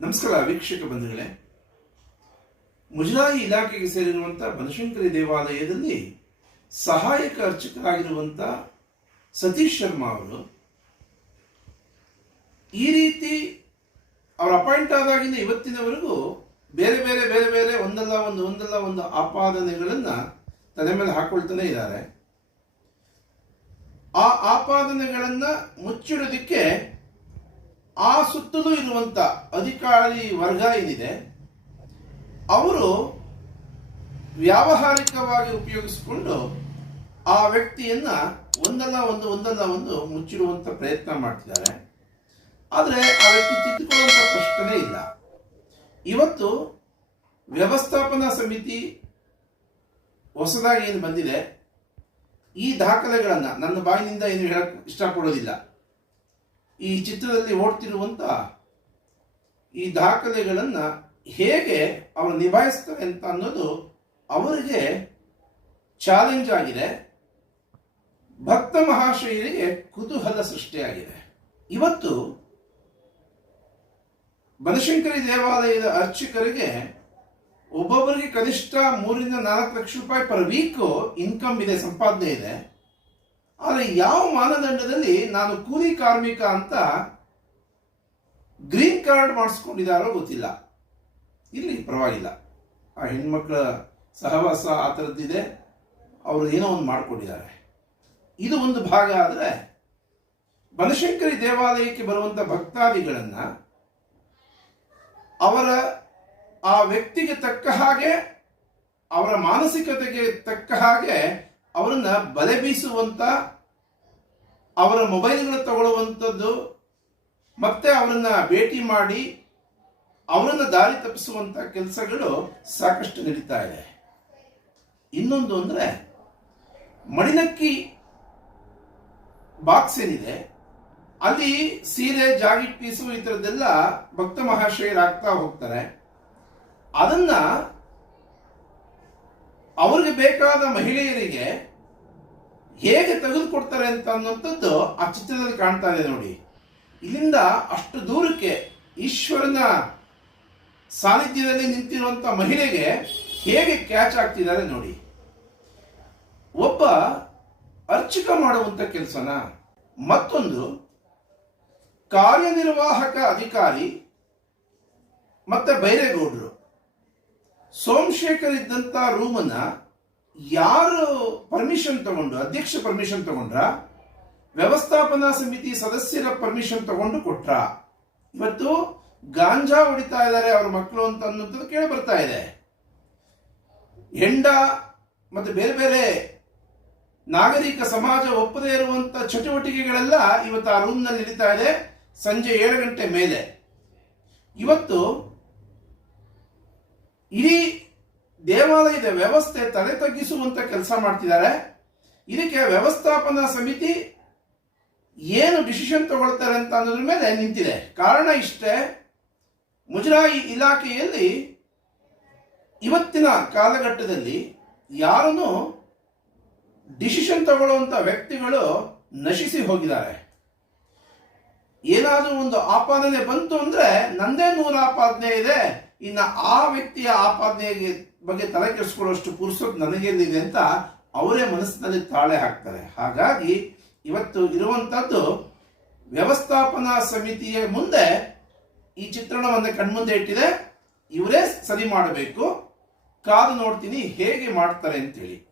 ನಮಸ್ಕಾರ ವೀಕ್ಷಕ ಬಂಧುಗಳೇ. ಮುಜರಾಯಿ ಇಲಾಖೆಗೆ ಸೇರಿರುವಂಥ ಬನಶಂಕರಿ ದೇವಾಲಯದಲ್ಲಿ ಸಹಾಯಕ ಅರ್ಚಕರಾಗಿರುವಂಥ ಸತೀಶ್ ಶರ್ಮಾ ಅವರು ಈ ರೀತಿ ಅವರು ಅಪಾಯಿಂಟ್ ಆದಾಗಿಂದ ಇವತ್ತಿನವರೆಗೂ ಬೇರೆ ಬೇರೆ ಬೇರೆ ಬೇರೆ ಒಂದಲ್ಲ ಒಂದು ಒಂದಲ್ಲ ಒಂದು ಆಪಾದನೆಗಳನ್ನು ತಲೆ ಮೇಲೆ ಹಾಕೊಳ್ತಾನೆ ಇದ್ದಾರೆ. ಆ ಆಪಾದನೆಗಳನ್ನು ಮುಚ್ಚಿಡೋದಕ್ಕೆ ಆ ಸುತ್ತಲೂ ಇರುವಂತ ಅಧಿಕಾರಿ ವರ್ಗ ಏನಿದೆ, ಅವರು ವ್ಯಾವಹಾರಿಕವಾಗಿ ಉಪಯೋಗಿಸಿಕೊಂಡು ಆ ವ್ಯಕ್ತಿಯನ್ನ ಒಂದಲ್ಲ ಒಂದು ಒಂದಲ್ಲ ಒಂದು ಮುಚ್ಚಿರುವಂತ ಪ್ರಯತ್ನ ಮಾಡ್ತಿದ್ದಾರೆ. ಆದರೆ ಆ ವ್ಯಕ್ತಿ ತಿದ್ದುಕೊಳ್ಳುವಂತ ಪ್ರಶ್ನೆ ಇಲ್ಲ. ಇವತ್ತು ವ್ಯವಸ್ಥಾಪನಾ ಸಮಿತಿ ಹೊಸದಾಗಿ ಏನು ಬಂದಿದೆ, ಈ ದಾಖಲೆಗಳನ್ನು ನನ್ನ ಬಾಯಿನಿಂದ ಏನು ಹೇಳಕ್ಕೆ ಇಷ್ಟಪಡೋದಿಲ್ಲ. ಈ ಚಿತ್ರದಲ್ಲಿ ಓಡ್ತಿರುವಂಥ ಈ ದಾಖಲೆಗಳನ್ನು ಹೇಗೆ ಅವರು ನಿಭಾಯಿಸ್ತಾರೆ ಅಂತ ಅನ್ನೋದು ಅವರಿಗೆ ಚಾಲೆಂಜ್ ಆಗಿದೆ. ಭಕ್ತ ಮಹಾಶಯರಿಗೆ ಕುತೂಹಲ ಸೃಷ್ಟಿಯಾಗಿದೆ. ಇವತ್ತು ಬನಶಂಕರಿ ದೇವಾಲಯದ ಅರ್ಚಕರಿಗೆ ಒಬ್ಬೊಬ್ಬರಿಗೆ ಕನಿಷ್ಠ ಮೂರಿಂದ ನಾಲ್ಕು ಲಕ್ಷ ರೂಪಾಯಿ ಪರ್ ವೀಕ್ ಇನ್ಕಮ್ ಇದೆ, ಸಂಪಾದನೆ ಇದೆ. ಆದರೆ ಯಾವ ಮಾನದಂಡದಲ್ಲಿ ನಾನು ಕೂಲಿ ಕಾರ್ಮಿಕ ಅಂತ ಗ್ರೀನ್ ಕಾರ್ಡ್ ಮಾಡಿಸ್ಕೊಂಡಿದ್ದಾರೋ ಗೊತ್ತಿಲ್ಲ. ಇರಲಿ ಪರವಾಗಿಲ್ಲ. ಆ ಹೆಣ್ಮಕ್ಳ ಸಹವಾಸ ಆ ಥರದ್ದಿದೆ. ಅವರು ಏನೋ ಒಂದು ಮಾಡ್ಕೊಂಡಿದ್ದಾರೆ. ಇದು ಒಂದು ಭಾಗ ಆದರೆ ಬನಶಂಕರಿ ದೇವಾಲಯಕ್ಕೆ ಬರುವಂಥ ಭಕ್ತಾದಿಗಳನ್ನು ಅವರ ಆ ವ್ಯಕ್ತಿಗೆ ತಕ್ಕ ಹಾಗೆ, ಅವರ ಮಾನಸಿಕತೆಗೆ ತಕ್ಕ ಹಾಗೆ ಅವರನ್ನ ಬಲೆ ಬೀಸುವಂತ, ಅವರ ಮೊಬೈಲ್ಗಳು ತಗೊಳ್ಳುವಂಥದ್ದು, ಮತ್ತೆ ಅವರನ್ನ ಭೇಟಿ ಮಾಡಿ ಅವರನ್ನು ದಾರಿ ತಪ್ಪಿಸುವಂತ ಕೆಲಸಗಳು ಸಾಕಷ್ಟು ನಡೀತಾ ಇದೆ. ಇನ್ನೊಂದು ಅಂದ್ರೆ ಮಡಿನಕ್ಕಿ ಬಾಕ್ಸ್ ಏನಿದೆ, ಅಲ್ಲಿ ಸೀರೆ ಜಾಗಿಟ್ ಪೀಸು ಈ ಥರದ್ದೆಲ್ಲ ಭಕ್ತ ಮಹಾಶಯರಾಗ್ತಾ ಹೋಗ್ತಾರೆ. ಅದನ್ನ ಅವ್ರಿಗೆ ಬೇಕಾದ ಮಹಿಳೆಯರಿಗೆ ಹೇಗೆ ತೆಗೆದುಕೊಡ್ತಾರೆ ಅಂತ ಅನ್ನುವಂಥದ್ದು ಆ ಚಿತ್ರದಲ್ಲಿ ಕಾಣ್ತಾ ಇದೆ ನೋಡಿ. ಇಲ್ಲಿಂದ ಅಷ್ಟು ದೂರಕ್ಕೆ ಈಶ್ವರನ ಸಾನ್ನಿಧ್ಯದಲ್ಲಿ ನಿಂತಿರುವಂತ ಮಹಿಳೆಗೆ ಹೇಗೆ ಕ್ಯಾಚ್ ಆಗ್ತಿದ್ದಾರೆ ನೋಡಿ. ಒಬ್ಬ ಅರ್ಚಕ ಮಾಡುವಂತ ಕೆಲಸನ ಮತ್ತೊಂದು ಕಾರ್ಯನಿರ್ವಾಹಕ ಅಧಿಕಾರಿ ಮತ್ತೆ ಬೈರೇಗೌಡರು. ಸೋಮಶೇಖರ್ ಇದ್ದಂತ ರೂಮನ್ನ ಯಾರು ಪರ್ಮಿಷನ್ ತಗೊಂಡು, ಅಧ್ಯಕ್ಷ ಪರ್ಮಿಷನ್ ತಗೊಂಡ್ರ? ವ್ಯವಸ್ಥಾಪನಾ ಸಮಿತಿ ಸದಸ್ಯರ ಪರ್ಮಿಷನ್ ತಗೊಂಡು ಕೊಟ್ರ. ಇವತ್ತು ಗಾಂಜಾ ಹೊಡಿತಾ ಇದ್ದಾರೆ ಅವ್ರ ಮಕ್ಕಳು ಅಂತ ಅನ್ನೋದು ಕೇಳಿ ಬರ್ತಾ ಇದೆ. ಹೆಂಡ ಮತ್ತು ಬೇರೆ ಬೇರೆ ನಾಗರಿಕ ಸಮಾಜ ಒಪ್ಪದೇ ಇರುವಂತ ಚಟುವಟಿಕೆಗಳೆಲ್ಲ ಇವತ್ತು ಆ ರೂಮ್ನಲ್ಲಿ ನಡೀತಾ ಇದೆ, ಸಂಜೆ ಏಳು ಗಂಟೆ ಮೇಲೆ. ಇವತ್ತು ಇಡೀ ದೇವಾಲಯದ ವ್ಯವಸ್ಥೆ ತಲೆ ತಗ್ಗಿಸುವಂತ ಕೆಲಸ ಮಾಡ್ತಿದ್ದಾರೆ. ಇದಕ್ಕೆ ವ್ಯವಸ್ಥಾಪನಾ ಸಮಿತಿ ಏನು ಡಿಸಿಷನ್ ತಗೊಳ್ತಾರೆ ಅಂತ ಅನ್ನೋದ್ರ ಮೇಲೆ ನಿಂತಿದೆ. ಕಾರಣ ಇಷ್ಟೇ, ಮುಜರಾಯಿ ಇಲಾಖೆಯಲ್ಲಿ ಇವತ್ತಿನ ಕಾಲಘಟ್ಟದಲ್ಲಿ ಯಾರನ್ನು ಡಿಸಿಷನ್ ತಗೊಳ್ಳುವಂತ ವ್ಯಕ್ತಿಗಳು ನಶಿಸಿ ಹೋಗಿದ್ದಾರೆ. ಏನಾದರೂ ಒಂದು ಆಪಾದನೆ ಬಂತು ಅಂದ್ರೆ ನಂದೇ ನೂರ ಆಪಾದನೆ ಇದೆ. ಇನ್ನು ಆ ವ್ಯಕ್ತಿಯ ಆಪಾದನೆಗೆ ಬಗ್ಗೆ ತಲೆ ಕೆಡಿಸ್ಕೊಳ್ಳೋಷ್ಟು ಪುರುಸೋದು ನನಗೆಲ್ಲಿದೆ ಅಂತ ಅವರೇ ಮನಸ್ಸಿನಲ್ಲಿ ತಾಳೆ ಹಾಕ್ತಾರೆ. ಹಾಗಾಗಿ ಇವತ್ತು ಇರುವಂತದ್ದು ವ್ಯವಸ್ಥಾಪನಾ ಸಮಿತಿಯ ಮುಂದೆ ಈ ಚಿತ್ರಣವನ್ನು ಕಣ್ಮುಂದೆ ಇಟ್ಟಿದೆ. ಇವರೇ ಸರಿ ಮಾಡಬೇಕು. ಕಾದು ನೋಡ್ತೀನಿ ಹೇಗೆ ಮಾಡ್ತಾರೆ ಅಂತೇಳಿ.